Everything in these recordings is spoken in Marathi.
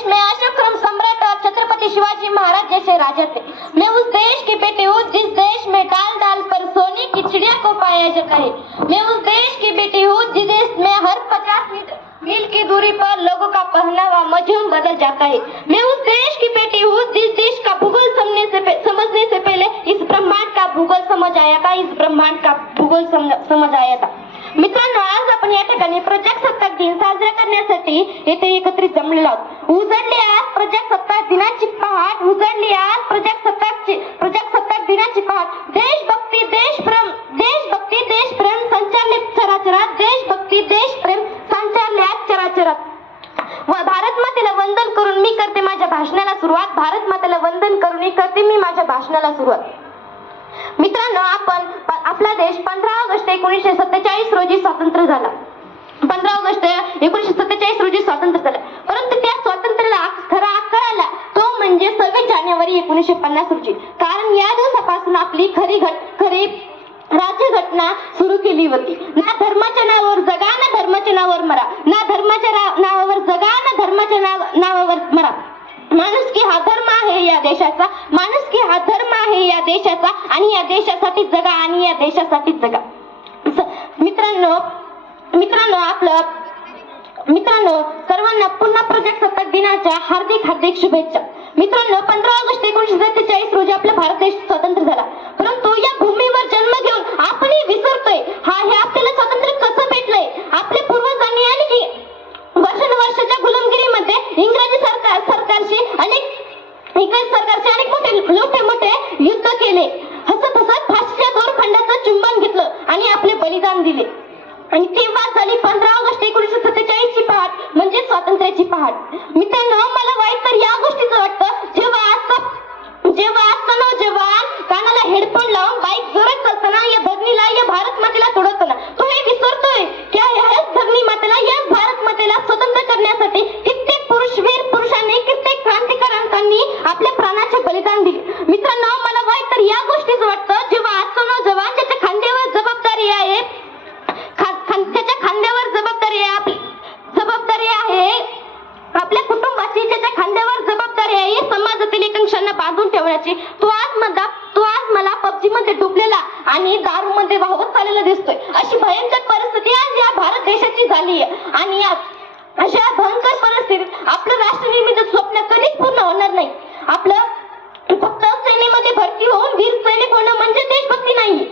देश में अशोक सम्राट और छत्रपति शिवाजी महाराज जैसे राजा थे। मैं उस देश की बेटी हूँ जिस देश में डाल डाल पर सोने की चिड़िया को पाया जाता है। मैं उस देश की बेटी हूँ जिस देश में हर 50 मील की दूरी पर लोगों का पहनावा मजहब बदल जाता है। मैं उस देश की बेटी हूँ जिस देश का भूगोल समझने से पहले इस ब्रह्मांड का भूगोल समझ आया था। इस ब्रह्मांड का भूगोल समझ आया था। मित्रांनो, आज आपण या ठिकाणी प्रजासत्ताक दिन साजरा करण्यासाठी येथे एकत्रित जमलेलो आहोत। उजळली आज प्रजासत्ताक दिनाची पहाट, उजळली आज प्रजासत्ताक दिनाची पहाट। देशभक्ती देशप्रेम संचारले चराचरात, देशभक्ती देशप्रेम संचारले चराचरात। व भारत मातेला वंदन करून मी करते माझ्या भाषणाला सुरुवात। भारत मातेला वंदन करून मी करते माझ्या भाषणाला सुरुवात। मित्रांनो, आपला देश 15 ऑगस्ट 1947 रोजी स्वतंत्र झाला। 15 ऑगस्ट 1947 रोजी स्वतंत्र झाला, परंतु त्या स्वातंत्र्याला खरा आकार आला तो म्हणजे 26 जानेवारी 1950 रोजी। कारण या दिवसापासून आपली खरी राज्यघटना सुरू केली होती। ना धर्माच्या नावावर जगा, ना धर्माच्या नावावर मरा, ना धर्माच्या नावावर जगा, ना धर्माच्या नावावर मरा। माणुसकी हा धर्म आहे या देशाचा, माणुसकी हा धर्म आहे या देशाचा, आणि या देशासाठी जगा, आणि या देशासाठी जगा। मित्रांनो सर्वांना पुन्हा प्रजासत्ताक दिनाच्या हार्दिक शुभेच्छा। मित्रांनो, 15 ऑगस्ट 1947 रोजी आपला भारत देश स्वतंत्र झाला, परंतु या भूमीवर जन्म घेऊन आपणही विसरतोय हे आपल्याला स्वातंत्र्य कसं भेटलंय। आपल्या पूर्वजांनी आणि वर्षानुवर्षाच्या गुलामगिरीमध्ये इंग्रजी सरकारशी अनेक मोठे युद्ध केले, हसत फाशीच्या दोरखंडाचं चुंबन घेतलं आणि आपले बलिदान दिले, आणि तेव्हा झाली 15 ऑगस्ट 1947 ची पहाट, म्हणजे स्वातंत्र्याची पहाट। मित्रांनो, मला वाईट तर या गोष्टीचं वाटतं, जेव्हा आजचा नौजवान कानाला हेडफोन लावून बाईक जोरात चालताना या धरणीला, या भारत मातेला तोडताना तो हे विसरतोय की ह्याच धरणी मातेला, याच भारत मातेला स्वतंत्र करण्यासाठी कित्येक वीर पुरुषांनी, कित्येक क्रांतिकारकांनी आपल्या प्राणाचे बलिदान दिले। मित्रांनो, मला वाईट तर या गोष्टीचं वाटतं, जेव्हा आजचा नौजवान ज्याच्या खांद्यावर जबाबदारी आहे, आपल्या कुटुंबाची, ज्याच्या खांद्यावर जबाबदारी आहे समाजातील एकांशांना बांधून ठेवण्याची, तो आज मला पबजी मध्ये डुबलेला आणि दारू मध्ये वाहत चाललेला दिसतोय। अशी भयंकर परिस्थिती आज या भारत देशाची झाली आहे, आणि अशा भयंकर परिस्थितीत आपलं राष्ट्रनिर्मितीचं स्वप्न कधीच पूर्ण होणार नाही। आपलं फक्त सेनेमध्ये भरती होऊन वीर सैनिक होणं म्हणजे देशभक्ती नाही,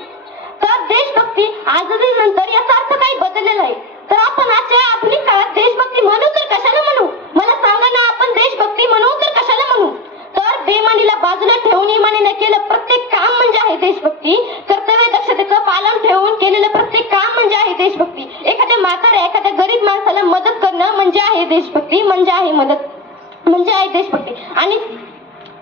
तर देशभक्ती आझादी नंतर याचा अर्थ काही बदललेला आहे। तर आपण आजच्या आधुनिक काळात देशभक्ती म्हणू तर कशाला म्हणू? मला सांगा ना, आपण देशभक्ती म्हणू तर कशाला म्हणू? तर बेईमानीला बाजूला ठेवून इमानीने केलं प्रत्येक काम म्हणजे आहे देशभक्ती। कर्तव्य दक्षतेचं पालन ठेवून केलेलं प्रत्येक काम म्हणजे आहे देशभक्ती। एखाद्या म्हाताऱ्या, एखाद्या गरीब माणसाला मदत करणं म्हणजे आहे देशभक्ती, म्हणजे आहे देशभक्ती। आणि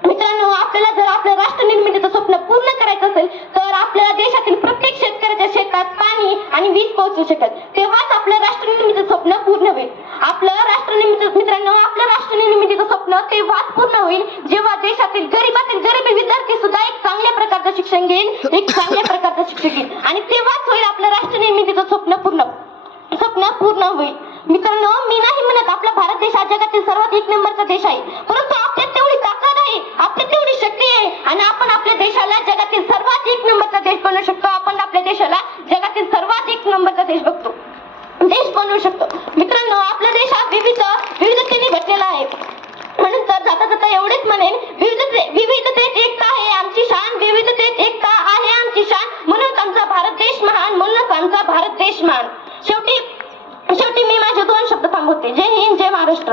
मित्रांनो, आपल्याला जर आपल्या राष्ट्र निर्मितीचं स्वप्न पूर्ण करायचं असेल तर आपल्याला देशातील प्रत्येक शेतकऱ्याच्या शेतात पाणी आणि वीज पोहोचू शकत, तेव्हाच आपलं राष्ट्र निर्मितीचं स्वप्न पूर्ण होईल। मित्रांनो, आपलं राष्ट्र निर्मितीचं स्वप्न तेव्हाच पूर्ण होईल जेव्हा देशातील गरीब विद्यार्थी सुद्धा एक चांगल्या प्रकारचं शिक्षण घेईल, आणि तेव्हाच होईल आपलं राष्ट्र निर्मितीचं स्वप्न पूर्ण होईल। मित्रांनो, मी नाही म्हणत आपला भारत देश हा जगातील सर्वात 1 नंबरचा देश आहे, परंतु आपल्यात तेवढी ताकद आहे, आपल्यात तेवढी शक्ती आहे, आणि आपण आपल्या देशाला जगातील सर्वात 1 नंबरचा देश बनवू शकतो। आपण आपल्या देशाला जगातील सर्वात 1 नंबरचा देश बनवू शकतो। मित्रांनो, आपला देश हा विविधतेने भरलेला आहे, म्हणून तर जाता एवढेच म्हणेन, विविधतेत एकता आहे आमची शान, विविधतेत एकता आहे आमची शान, म्हणूनच आमचा भारत देश महान, म्हणूनच आमचा भारत देश महान। शेवटी मी माझे 2 शब्द थांबवते। जय हिंद, जय महाराष्ट्र।